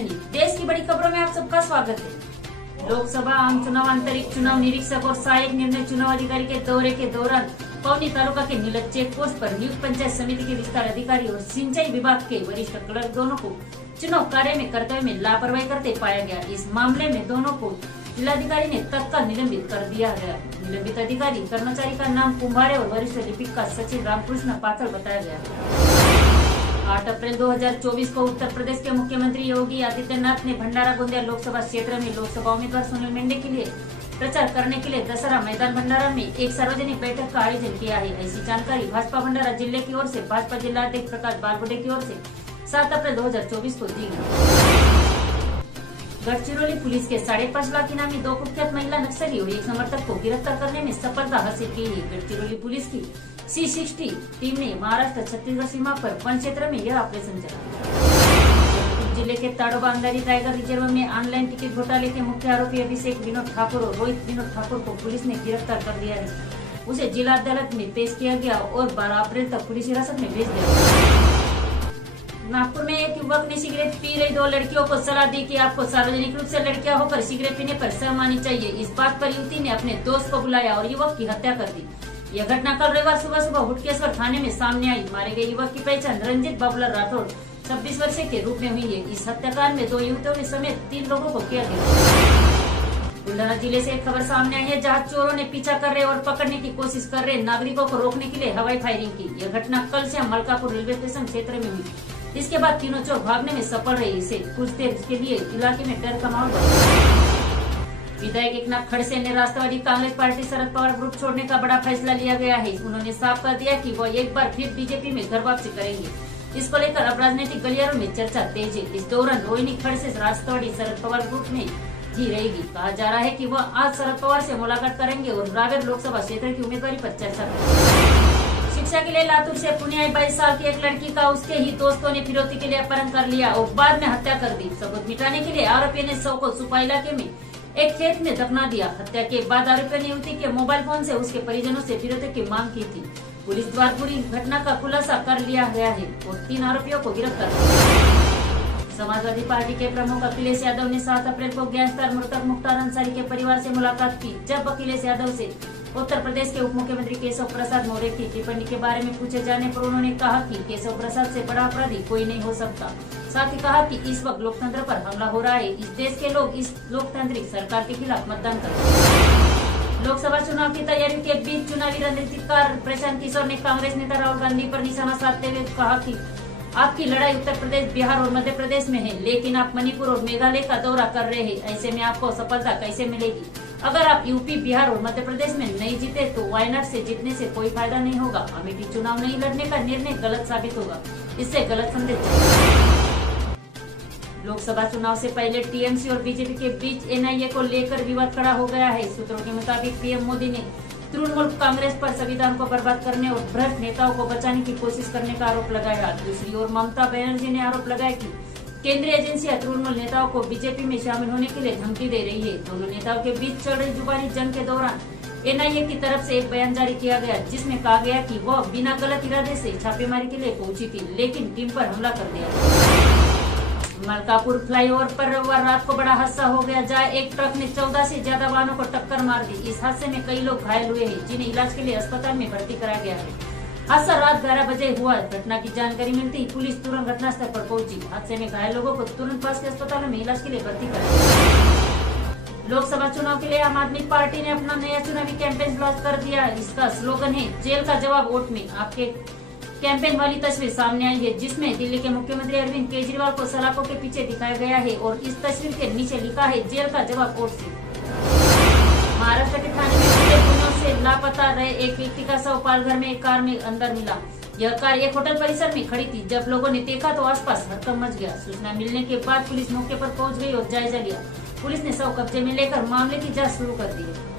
अश्विनी। देश की बड़ी खबरों में आप सबका स्वागत है। लोकसभा आम चुनाव, आंतरिक चुनाव निरीक्षक और सहायक निर्णय चुनाव अधिकारी के दौरे के दौरान पौनी तालुका के नीलज चेक पोस्ट पर नियुक्त पंचायत समिति के विस्तार अधिकारी और सिंचाई विभाग के वरिष्ठ क्लर्क दोनों को चुनाव कार्य में कर्तव्य में लापरवाही करते पाया गया। इस मामले में दोनों को जिलाधिकारी ने तत्काल निलंबित कर दिया गया। निलंबित अधिकारी कर्मचारी का नाम कुंभारे और वरिष्ठ लिपिक का सचिव रामकृष्ण पाथर बताया गया। 8 अप्रैल 2024 को उत्तर प्रदेश के मुख्यमंत्री योगी आदित्यनाथ ने भंडारा गोंदिया लोकसभा क्षेत्र में लोकसभा उम्मीदवार सुनील मेंढे के लिए प्रचार करने के लिए दशहरा मैदान भंडारा में एक सार्वजनिक बैठक का आयोजन किया है। ऐसी जानकारी भाजपा भंडारा जिले की ओर से भाजपा जिला अध्यक्ष प्रकाश बालगुडे की ओर से 7 अप्रैल 2024 को दी गई। गढ़चिरौली पुलिस के 5.5 लाख इनामी 2 कुख्यात महिला नक्सली और एक समर्थक को गिरफ्तार करने में सफलता हासिल की है। गढ़चिरौली पुलिस की C60 टीम ने महाराष्ट्र छत्तीसगढ़ सीमा पर वन क्षेत्र में यह ऑपरेशन चलाया। जिले के ताड़ोबा अंधारी टाइगर रिजर्व में ऑनलाइन टिकट घोटाले के मुख्य आरोपी अभिषेक विनोद ठाकुर और रोहित विनोद ठाकुर को पुलिस ने गिरफ्तार कर लिया है। उसे जिला अदालत में पेश किया गया और 12 अप्रैल तक पुलिस हिरासत में भेज दिया। नागपुर में एक युवक ने सिगरेट पी रही 2 लड़कियों को सलाह दी कि आपको सार्वजनिक रूप से लड़कियां होकर सिगरेट पीने पर शर्म आनी चाहिए। इस बात पर युवती ने अपने दोस्त को बुलाया और युवक की हत्या कर दी। यह घटना कल रविवार सुबह हुटकेश्वर थाने में सामने आई। मारे गए युवक की पहचान रंजित बाबूलाल राठौड़ 26 वर्षीय के रूप में हुई है। इस हत्याकांड में 2 युवतियों समेत 3 लोगों को किया गया। बुलढाना जिले से एक खबर सामने आई है, जहां चोरों ने पीछा कर रहे और पकड़ने की कोशिश कर रहे नागरिकों को रोकने के लिए हवाई फायरिंग की। यह घटना कल से मलकापुर रेलवे स्टेशन क्षेत्र में हुई। इसके बाद तीनों चोर भागने में सफल रहे। इसे कुछ देर के लिए इलाके में डर का माहौल बना। विधायक एकनाथ खड़से ने राष्ट्रवादी कांग्रेस पार्टी शरद पवार ग्रुप छोड़ने का बड़ा फैसला लिया गया है। उन्होंने साफ कर दिया कि वह एक बार फिर बीजेपी में घर वापसी करेंगे। इसको लेकर अब राजनीतिक गलियारों में चर्चा तेज है। इस दौरान रोहिणी खड़से राष्ट्रवादी शरद पवार ग्रुप में ही रहेगी। कहा जा रहा है कि वह आज शरद पवार से मुलाकात करेंगे और रावेर लोकसभा क्षेत्र की उम्मीदवारी पर चर्चा करेंगे। शिक्षा के लिए लातूर से पुणे आई 22 साल की एक लड़की का उसके ही दोस्तों ने फिरौती के लिए अपहरण कर लिया और बाद में हत्या कर दी। सबूत मिटाने के लिए आरोपी ने शव को सुपा इलाके में एक खेत में दफना दिया। हत्या के बाद आरोपी ने युवती के मोबाइल फोन से उसके परिजनों से फिरौती की मांग की थी। पुलिस द्वारा पूरी घटना का खुलासा कर लिया गया है और 3 आरोपियों को गिरफ्तार किया। समाजवादी पार्टी के प्रमुख अखिलेश यादव ने 7 अप्रैल को गैंगस्टर मृतक मुख्तार अंसारी के परिवार से मुलाकात की। जब अखिलेश यादव से उत्तर प्रदेश के उप मुख्यमंत्री केशव प्रसाद मौर्य की टिप्पणी के बारे में पूछे जाने पर उन्होंने कहा कि केशव प्रसाद से बड़ा अपराधी कोई नहीं हो सकता। साथ ही कहा कि इस वक्त लोकतंत्र पर हमला हो रहा है। इस देश के लोग इस लोकतांत्रिक सरकार के खिलाफ मतदान करते हैं। लोकसभा चुनाव की तैयारियों के बीच चुनावी रणनीतिकार प्रशांत किशोर ने कांग्रेस नेता राहुल गांधी पर निशाना साधते हुए कहा कि आपकी लड़ाई उत्तर प्रदेश, बिहार और मध्य प्रदेश में है, लेकिन आप मणिपुर और मेघालय का दौरा कर रहे हैं। ऐसे में आपको सफलता कैसे मिलेगी? अगर आप यूपी, बिहार और मध्य प्रदेश में नहीं जीते तो वायनाड से जीतने से कोई फायदा नहीं होगा। अमेठी चुनाव नहीं लड़ने का निर्णय गलत साबित होगा। इससे गलत संदेश। लोकसभा चुनाव से पहले टीएमसी और बीजेपी के बीच एनआईए को लेकर विवाद खड़ा हो गया है। सूत्रों के मुताबिक पीएम मोदी ने तृणमूल कांग्रेस पर संविधान को बर्बाद करने और भ्रष्ट नेताओं को बचाने की कोशिश करने का आरोप लगाया। दूसरी ओर ममता बनर्जी ने आरोप लगाया कि केंद्रीय एजेंसियां तृणमूल नेताओं को बीजेपी में शामिल होने के लिए धमकी दे रही है। दोनों नेताओं के बीच चल रही जुबानी जंग के दौरान एनआईए की तरफ से एक बयान जारी किया गया, जिसमें कहा गया कि वह बिना गलत इरादे से छापेमारी के लिए पहुंची थी, लेकिन टीम पर हमला कर दिया। मलकापुर फ्लाईओवर पर रविवार रात को बड़ा हादसा हो गया, जहां एक ट्रक ने 14 से ज्यादा वाहनों को टक्कर मार दी। इस हादसे में कई लोग घायल हुए हैं, जिन्हें इलाज के लिए अस्पताल में भर्ती कराया गया है। हादसा रात 11 बजे हुआ। घटना की जानकारी मिलते ही पुलिस तुरंत घटनास्थल पर पहुंची। हादसे में घायल लोगों को तुरंत पास के अस्पतालों में इलाज के लिए भर्ती कराया। लोकसभा चुनाव के लिए आम आदमी पार्टी ने अपना नया चुनावी कैंपेन लॉन्च कर दिया। इसका स्लोगन है, जेल का जवाब वोट में। आपके कैंपेन वाली तस्वीर सामने आई है, जिसमें दिल्ली के मुख्यमंत्री अरविंद केजरीवाल को सलाखों के पीछे दिखाया गया है और इस तस्वीर के नीचे लिखा है, जेल का जवाब वोट से। महाराष्ट्र के थाने में पिछले दिनों से लापता रहे एक व्यक्ति का शव पालघर में एक कार में अंदर मिला। यह कार एक होटल परिसर में खड़ी थी। जब लोगों ने देखा तो आसपास हड़कंप मच गया। सूचना मिलने के बाद पुलिस मौके पर पहुंच गई और जायजा लिया। पुलिस ने शव कब्जे में लेकर मामले की जांच शुरू कर दी है।